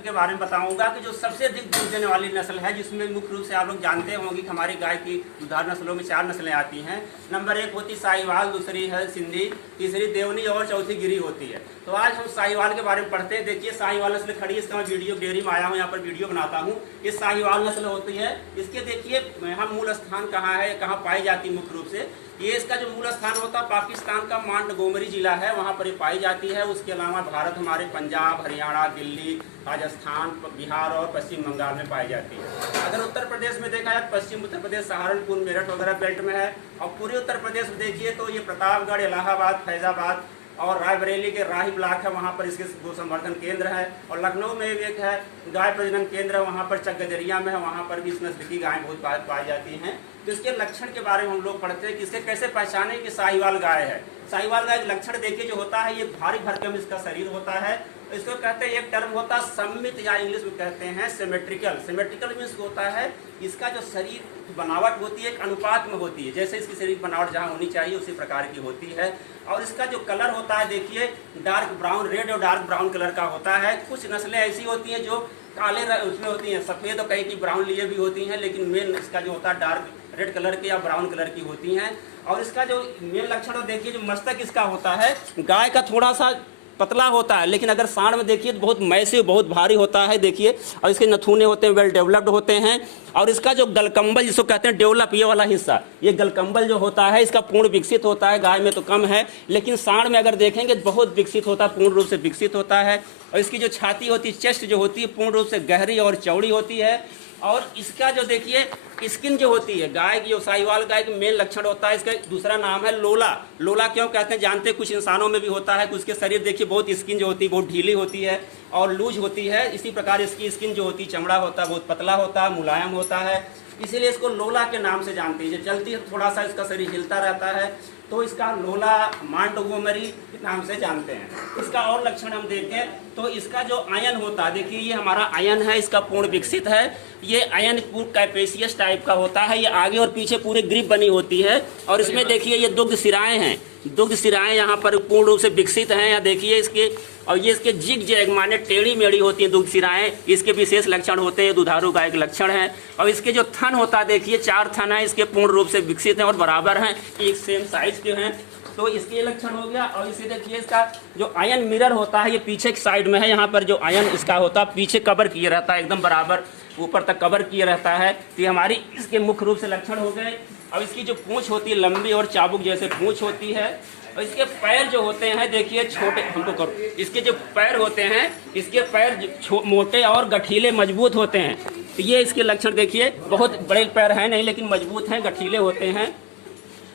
के बारे में बताऊंगा कि जो सबसे अधिक दूध देने वाली नस्ल है, जिसमें मुख्य रूप से आप लोग जानते होंगे कि हमारी गाय की दुधारू नस्लों में 4 नस्लें आती हैं। नंबर 1 होती साहिवाल, दूसरी है सिंधी, तीसरी देवनी और चौथी गिरी होती है। तो आज हम साहिवाल के बारे में पढ़ते हैं। देखिए साहिवाल नस्ल खड़ी है, इसका मैं वीडियो डेयरी में आया हूँ, यहाँ पर वीडियो बनाता हूँ। ये साहिवाल नस्ल होती है। इसके देखिए यहाँ मूल स्थान कहाँ है, कहाँ पाई जाती है मुख्य रूप से। ये इसका जो मूल स्थान होता है पाकिस्तान का मोंटगोमरी जिला है, वहाँ पर ये पाई जाती है। उसके अलावा भारत हमारे पंजाब, हरियाणा, दिल्ली, राजस्थान, बिहार और पश्चिम बंगाल में पाई जाती है। अगर उत्तर प्रदेश में देखा जाए, पश्चिम उत्तर प्रदेश सहारनपुर, मेरठ वगैरह बेल्ट में है। और पूरे उत्तर प्रदेश में देखिए तो ये प्रतापगढ़, इलाहाबाद, फैजाबाद और रायबरेली के राही ब्लॉक है, वहाँ पर इसके गो संवर्धन केंद्र है। और लखनऊ में भी एक है गाय प्रजनन केंद्र, वहाँ पर चकगजरिया में है, वहाँ पर भी इस नस्ल की गाय बहुत पाई जाती हैं। तो इसके लक्षण के बारे में हम लोग पढ़ते हैं कि इससे कैसे पहचाने कि साहिवाल गाय है। साहिवाल गाय का लक्षण देखिए जो होता है, ये भारी भरकम इसका शरीर होता है। इसको कहते हैं, एक टर्म होता है सममित, या इंग्लिश में कहते हैं सिमेट्रिकल। सिमेट्रिकल मीन्स होता है इसका जो शरीर बनावट होती है एक अनुपात में होती है, जैसे इसकी शरीर बनावट जहाँ होनी चाहिए उसी प्रकार की होती है। और इसका जो कलर होता है देखिए डार्क ब्राउन, रेड और डार्क ब्राउन कलर का होता है। कुछ नस्लें ऐसी होती हैं जो काले उसमें होती हैं, सफ़ेद और कहीं की ब्राउन लिए भी होती हैं, लेकिन मेन इसका जो होता है डार्क रेड कलर की या ब्राउन कलर की होती हैं। और इसका जो मेन लक्षण देखिए, जो मस्तक इसका होता है गाय का थोड़ा सा पतला होता है, लेकिन अगर सांड में देखिए तो बहुत मैसिव, बहुत भारी होता है देखिए। और इसके नथुने होते हैं वेल डेवलप्ड होते हैं। और इसका जो गलकंबल जिसको कहते हैं डेवलप, ये वाला हिस्सा, ये गलकंबल जो होता है इसका पूर्ण विकसित होता है। गाय में तो कम है, लेकिन सांड में अगर देखेंगे बहुत विकसित होता है, पूर्ण रूप से विकसित होता है। और इसकी जो छाती होती है, चेस्ट जो होती है, पूर्ण रूप से गहरी और चौड़ी होती है। और इसका जो देखिए स्किन जो होती है गाय की, जो साहिवाल गाय की मेन लक्षण होता है, इसका दूसरा नाम है लोला। लोला क्यों कहते हैं जानते हैं, कुछ इंसानों में भी होता है। उसके शरीर देखिए बहुत स्किन जो होती है बहुत ढीली होती है और लूज होती है। इसी प्रकार इसकी स्किन जो होती है, चमड़ा होता है बहुत पतला होता है, मुलायम होता है, इसीलिए इसको लोला के नाम से जानते हैं। जब चलती है थोड़ा सा इसका शरीर हिलता रहता है, तो इसका लोला मोंटगोमरी के नाम से जानते हैं। इसका और लक्षण हम देखें तो इसका जो आयन होता है, देखिए ये हमारा आयन है, इसका पूर्ण विकसित है। ये आयन पूर्ण कैपेसियस टाइप का होता है, ये आगे और पीछे पूरे ग्रिप बनी होती है। और इसमें देखिए ये दुग्ध सिराएं हैं, दुग्ध सिराएं यहाँ पर पूर्ण रूप से विकसित हैं। यहाँ देखिए इसके, और ये इसके जिग जैग माने टेढ़ी मेढ़ी होती हैं दुग्ध सिराएं, इसके विशेष लक्षण होते हैं, दुधारू गाय के लक्षण हैं। और इसके जो थन होता है देखिए 4 थन है, इसके पूर्ण रूप से विकसित हैं और बराबर हैं, एक सेम साइज के हैं। तो इसके ये लक्षण हो गया। और इसे देखिए इसका जो आयन मिरर होता है ये पीछे की साइड में है, यहाँ पर जो आयन इसका होता है पीछे कवर किए रहता है, एकदम बराबर ऊपर तक कवर किए रहता है। तो ये हमारी इसके मुख्य रूप से लक्षण हो गए। अब इसकी जो पूंछ होती है लंबी और चाबुक जैसे पूंछ होती है। और इसके पैर जो होते हैं देखिए छोटे, हमको करो, इसके जो पैर होते हैं, इसके पैर मोटे और गठीले मजबूत होते हैं। तो ये इसके लक्षण देखिए, बहुत बड़े पैर हैं नहीं, लेकिन मजबूत हैं, गठीले होते हैं।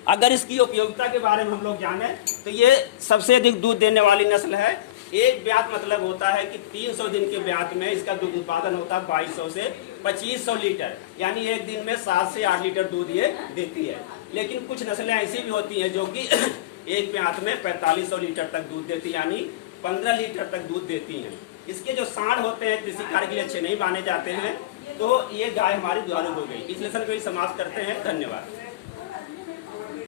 अगर इसकी उपयोगिता के बारे में हम लोग जाने तो ये सबसे अधिक दूध देने वाली नस्ल है। एक ब्यात मतलब होता है कि 300 दिन के ब्यात में इसका दूध उत्पादन होता है 2200 से 2500 लीटर, यानी एक दिन में 7 से 8 लीटर दूध ये देती है। लेकिन कुछ नस्लें ऐसी भी होती हैं जो कि एक ब्यात में 4500 लीटर तक दूध देती है, यानी 15 लीटर तक दूध देती हैं। इसके जो सांड होते हैं कृषि कार्य के लिए अच्छे नहीं माने जाते हैं। तो ये गाय हमारी दुधारू हो गई। इस लेसन को ही समाप्त करते हैं। धन्यवाद।